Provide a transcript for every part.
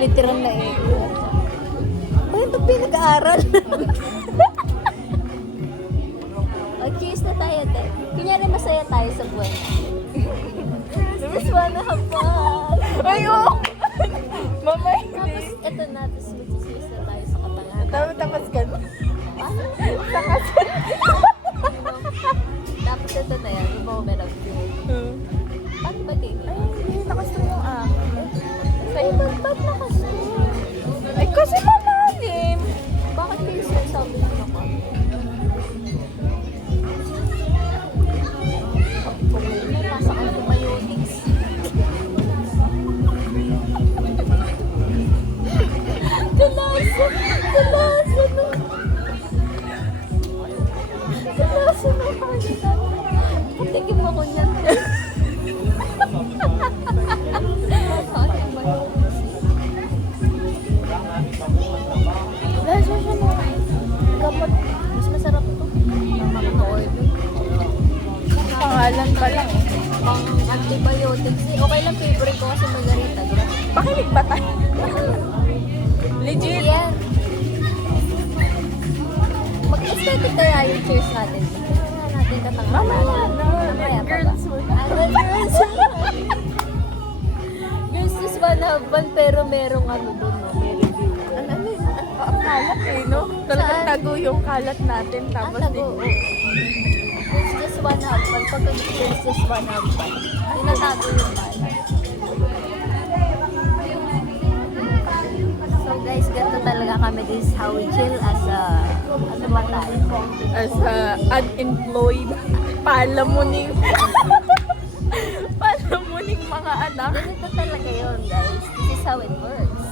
Literal na eh. Bakit ito pinag-aaral? O, cheers na tayo, te. Kunyari masaya tayo sa buwan. There's one na habang. Ay, oo! Mamay, Tapos, ito na. Tapos, mag-cheers na tayo sa katangahan. tapos ka na. Ano? Tapos, ito na yan. Yung moment of truth. Paano ba din? Ay, hindi. Nakastro yung akin. Ay, ba't nakastro? Ay, kasi malalim. Bakit kayo sinasabi mo ako? May nasa antibiotics. Kalasa! Kalasa na! Kalasa na kanina. Patigim ako niyan. Lasa siya na. Gamot. Mas masarap to. Makaka-order. Pangalan pa lang. Pang antibiotics. Okay lang, favorite ko kasi margarita. Diba? Pakinig ba tayo? Legit. Yan. Mag-aesthetic kaya yung cheers natin. Kaya natin katanggal. Mamaya na. Mamaya pa ba? Girls will. Girls. Girls just wanna have fun pero merong ano doon, no? May review. Ano yun? Ang kalat eh, no? Talagang Saan? tago yung kalat natin. Tapos Tago. Girls just wanna have fun. Pag girls just wanna have fun, tinatago yung kalat. So guys, ganito talaga kami. This is how we chill as a, ano ba tayo? as a unemployed palamuning palamuning mga anak. Ganito talaga yun, guys. This is how it works.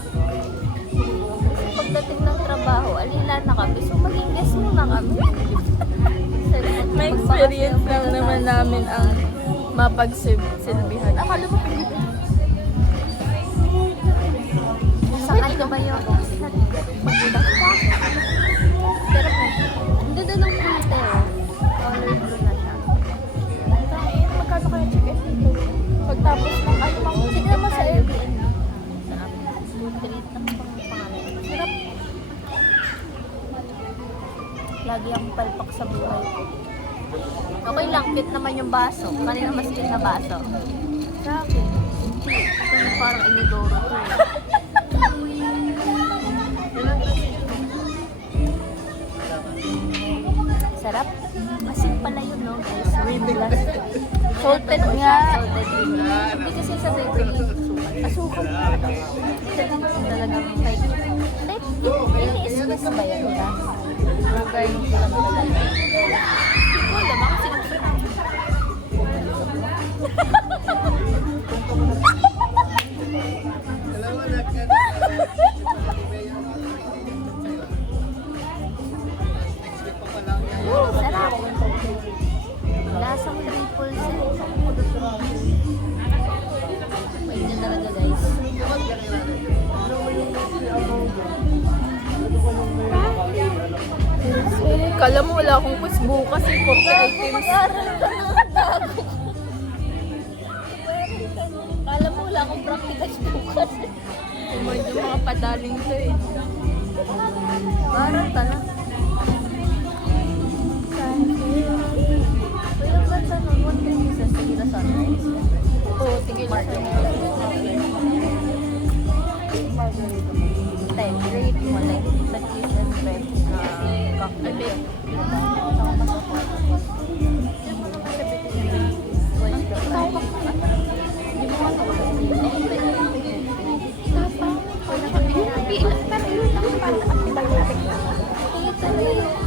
Kasi pagdating ng trabaho, alila na kami. So, maging guest muna kami. May experience lang naman namin ang mapagsilbihan. Akala mo pinito. Saan ka ba yun? Mag-ibang ka? Pero, hindi doon ang pulte, oh. Color blue na siya. Magkano kaya chicken dito? Pagtapos ng ano mang Sige naman sa Airbnb. Sarap. Treat ang pangalan. Sarap. Lagi ang palpak sa buhay ko. Okay lang, fit naman yung baso. Kanina mas fit na baso. Sa akin. Ito na parang inidoro ko. Sarap. Asin pala yun, no, guys. Riblas. Salted nga. Salted riblas. Hindi kasi sa riblas. Asukal. Talagang may... Ini-squeeze ba yan nila? Garnish lang talaga. Hindi ko alam. Ako sinag-free. Sarap. Lasang triple C. Wait na talaga, guys. Kala mo wala akong quiz bukas eh. 40 items. Kala mo wala akong practical bukas. Medyo mga padaling to eh. Parang tala. Kuya, ba't ano? One time isa sa Gila Sunrise? Oo, sige lang. Time, rate mo like the kiss and prep na cocktail.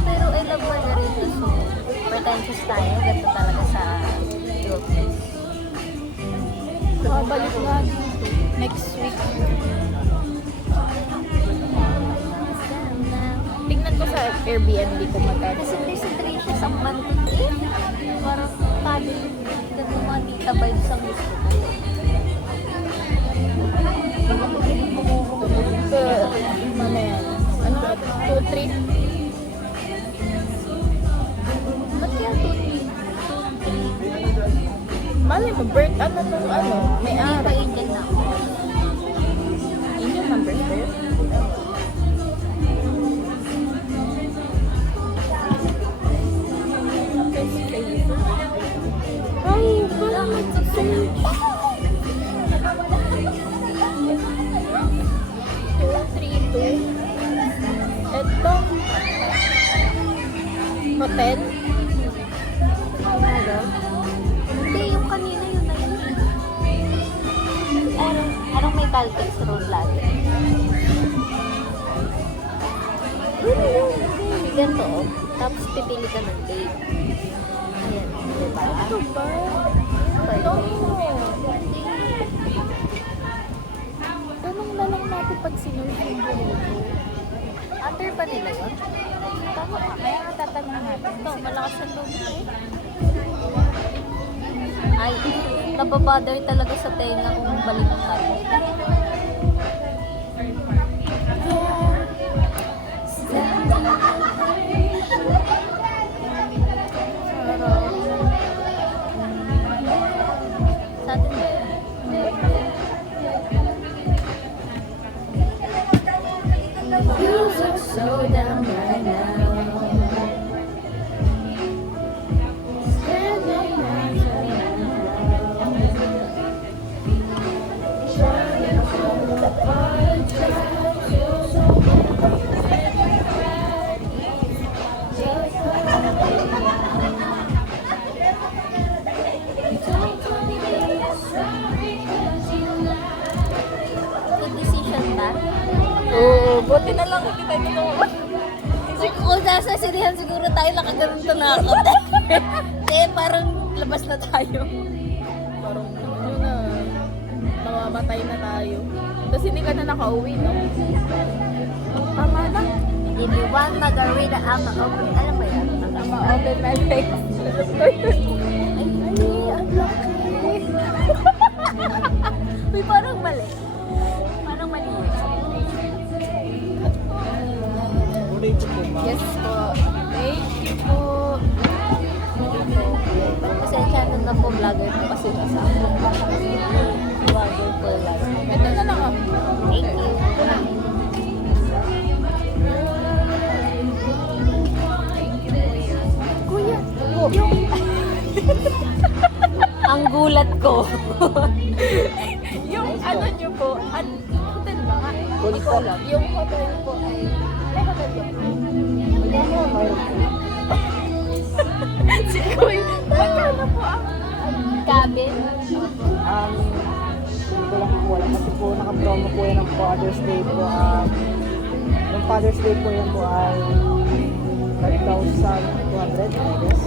Pero I love margarita, so pretentious tayo. Ganito talaga sa Philippines. Balik nga dito. Next week. Tingnan ko sa Airbnb kung magkano. Kasi there's a gracious ang month. Parang family. Ganito mga tita vibes ang gusto ko. Ano yan? Ano? 2-3? Ba't kaya 2-3? Mali mo, birth, ano to, ano? May Hindi araw. pa Indian na ako. Indian number? Ito. Hotel. Hindi, yung kanina yun na yun. Anong may Caltex road lagi? Ganito, oh. Tapos pipili ka ng date. Ayan, diba? Ito ba? Ito. Tanong na lang natin pag sinunod yung burrito. Under pa nila yun? Tama ka, kaya nga tatanong natin. Ito, malakas ang loob eh. Ay, nababother talaga sa tenga kung balikan ka. Sa atin ba yun? Music slow down right now. Good decision ta. Oo, buti na lang hindi tayo tulungan. Kung sasasirihan siguro tayo nakaganito na ako. Parang labas na tayo. Parang ano na, mamamatay na tayo. Tapos hindi ka na nakauwi, no? Tama na. If you want margarita, I'm open. Alam mo yan? Tama, open my legs. Ay, ang laki. Uy, parang mali. Parang mali yun. Yes po. Thank you po. Pasensya na po, vlogger po kasi kasama. Vlogger po lang. Ito na lang ako. Thank you. Kuya, Ang gulat ko. yung ano nyo po, hotel ba nga? Hindi ko alam. Yung hotel po ay, may hotel yun. Si Kuya, magkano po ang Cabin. Hindi ko lang po alam kasi po naka-promo po yan ng Father's Day po. Yung Father's Day po yan po ay 5,200 I guess.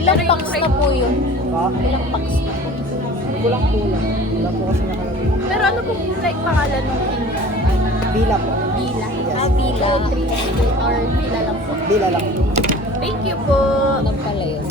Ilang packs na po yun? Pa? Ilang packs na po? Hindi ko lang po alam. Wala po kasi nakalagay. Pero ano po like pangalan ng Bila po. Bila. Yes. Ah, Bila. Or Bila lang po. Bila lang po. Thank you po. Alam pala yun.